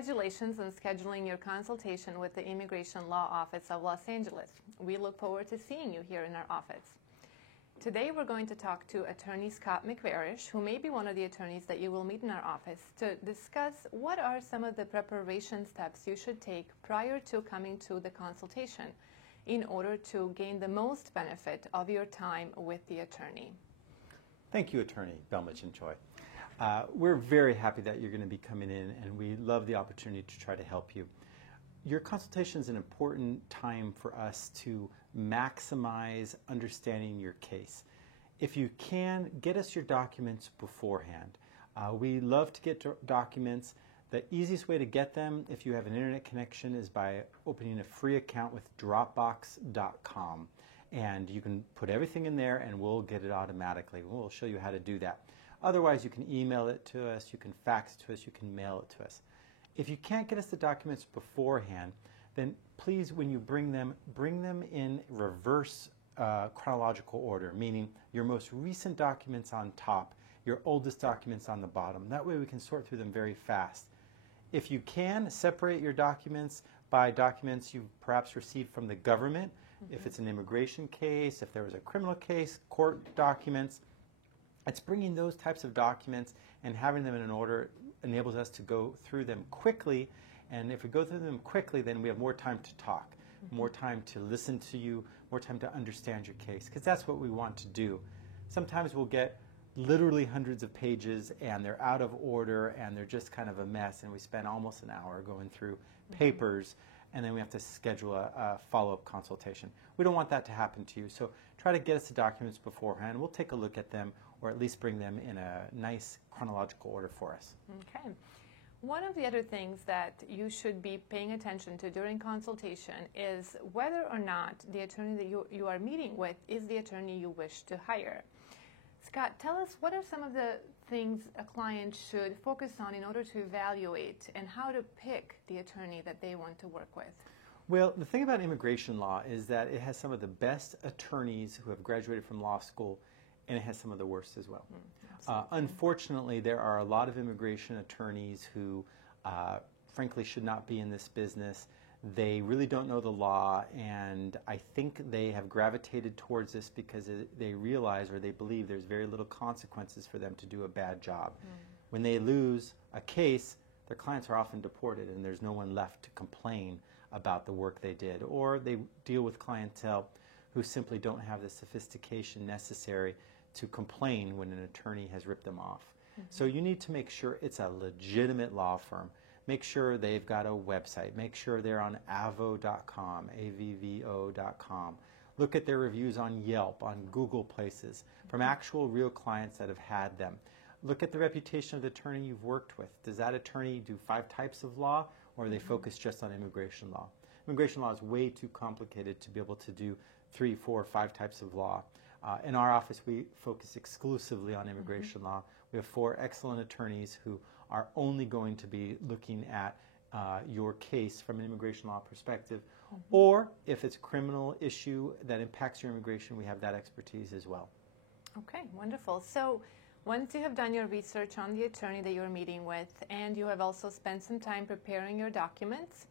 Congratulations on scheduling your consultation with the Immigration Law Office of Los Angeles. We look forward to seeing you here in our office. Today we're going to talk to Attorney Scott McVarish, who may be one of the attorneys that you will meet in our office, to discuss what are some of the preparation steps you should take prior to coming to the consultation in order to gain the most benefit of your time with the attorney. Thank you, Attorney Belmich and Choi. We're very happy that you're going to be coming in, and we love the opportunity to try to help you. Your consultation is an important time for us to maximize understanding your case. If you can, get us your documents beforehand. We love to get documents. The easiest way to get them, if you have an internet connection, is by opening a free account with Dropbox.com. And you can put everything in there and we'll get it automatically. We'll show you how to do that. Otherwise, you can email it to us, you can fax it to us, you can mail it to us. If you can't get us the documents beforehand, then please, when you bring them in reverse chronological order, meaning your most recent documents on top, your oldest documents on the bottom. That way we can sort through them very fast. If you can, separate your documents by documents you perhaps received from the government. If it's an immigration case, if there was a criminal case, court documents. It's bringing those types of documents and having them in an order enables us to go through them quickly. And if we go through them quickly, then we have more time to talk, more time to listen to you, more time to understand your case, because that's what we want to do. Sometimes we'll get literally hundreds of pages and they're out of order and they're just kind of a mess, and we spend almost an hour going through papers, and then we have to schedule a follow-up consultation. We don't want that to happen to you, so try to get us the documents beforehand. We'll take a look at them, or at least bring them in a nice chronological order for us. Okay. One of the other things that you should be paying attention to during consultation is whether or not the attorney that you are meeting with is the attorney you wish to hire. Scott, tell us what are some of the things a client should focus on in order to evaluate and how to pick the attorney that they want to work with? Well, the thing about immigration law is that it has some of the best attorneys who have graduated from law school, and it has some of the worst as well. Unfortunately, there are a lot of immigration attorneys who frankly should not be in this business. They really don't know the law, and I think they have gravitated towards this because they realize or they believe there's very little consequences for them to do a bad job. When they lose a case, their clients are often deported and there's no one left to complain about the work they did. Or they deal with clientele who simply don't have the sophistication necessary to complain when an attorney has ripped them off. So you need to make sure it's a legitimate law firm. Make sure they've got a website. Make sure they're on avvo.com, avvo.com. Look at their reviews on Yelp, on Google Places, from actual real clients that have had them. Look at the reputation of the attorney you've worked with. Does that attorney do 5 types of law, or are they focused just on immigration law? Immigration law is way too complicated to be able to do 3, 4, 5 types of law. In our office, we focus exclusively on immigration law. We have 4 excellent attorneys who are only going to be looking at your case from an immigration law perspective. Or if it's a criminal issue that impacts your immigration, we have that expertise as well. Okay, wonderful. So once you have done your research on the attorney that you're meeting with, and you have also spent some time preparing your documents,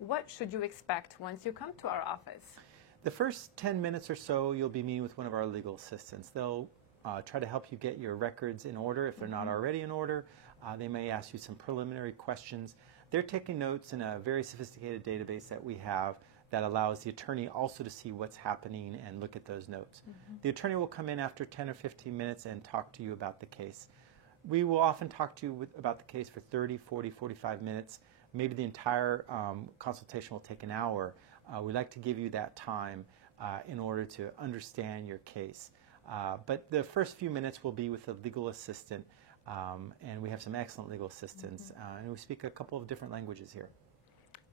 what should you expect once you come to our office? The first 10 minutes or so, you'll be meeting with one of our legal assistants. They'll try to help you get your records in order if they're not already in order. They may ask you some preliminary questions. They're taking notes in a very sophisticated database that we have that allows the attorney also to see what's happening and look at those notes. The attorney will come in after 10 or 15 minutes and talk to you about the case. We will often talk to you about the case for 30, 40, 45 minutes. Maybe the entire consultation will take an hour. We like to give you that time in order to understand your case. But the first few minutes will be with a legal assistant, and we have some excellent legal assistants, and we speak a couple of different languages here.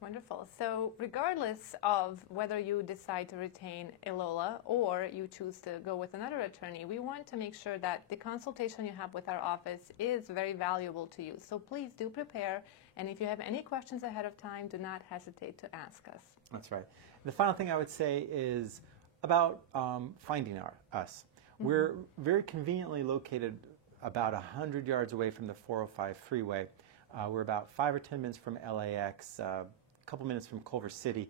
Wonderful. So regardless of whether you decide to retain Ilola or you choose to go with another attorney, we want to make sure that the consultation you have with our office is very valuable to you. So please do prepare, and if you have any questions ahead of time, do not hesitate to ask us. That's right. The final thing I would say is about finding us. We're very conveniently located about 100 yards away from the 405 freeway. We're about 5 or 10 minutes from LAX, a couple minutes from Culver City,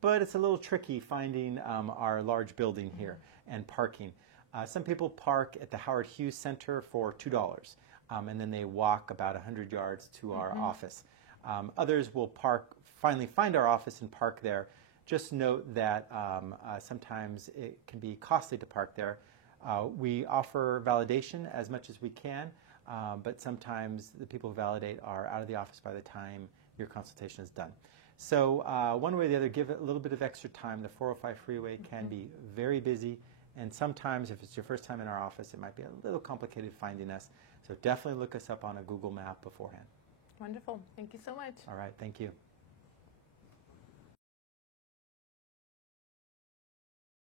but it's a little tricky finding our large building here and parking. Some people park at the Howard Hughes Center for $2, and then they walk about 100 yards to our office. Others will finally find our office and park there. Just note that sometimes it can be costly to park there. We offer validation as much as we can, but sometimes the people who validate are out of the office by the time your consultation is done. So one way or the other, give it a little bit of extra time. The 405 freeway can be very busy, and sometimes if it's your first time in our office, it might be a little complicated finding us. So definitely look us up on a Google map beforehand. Wonderful. Thank you so much. All right. Thank you.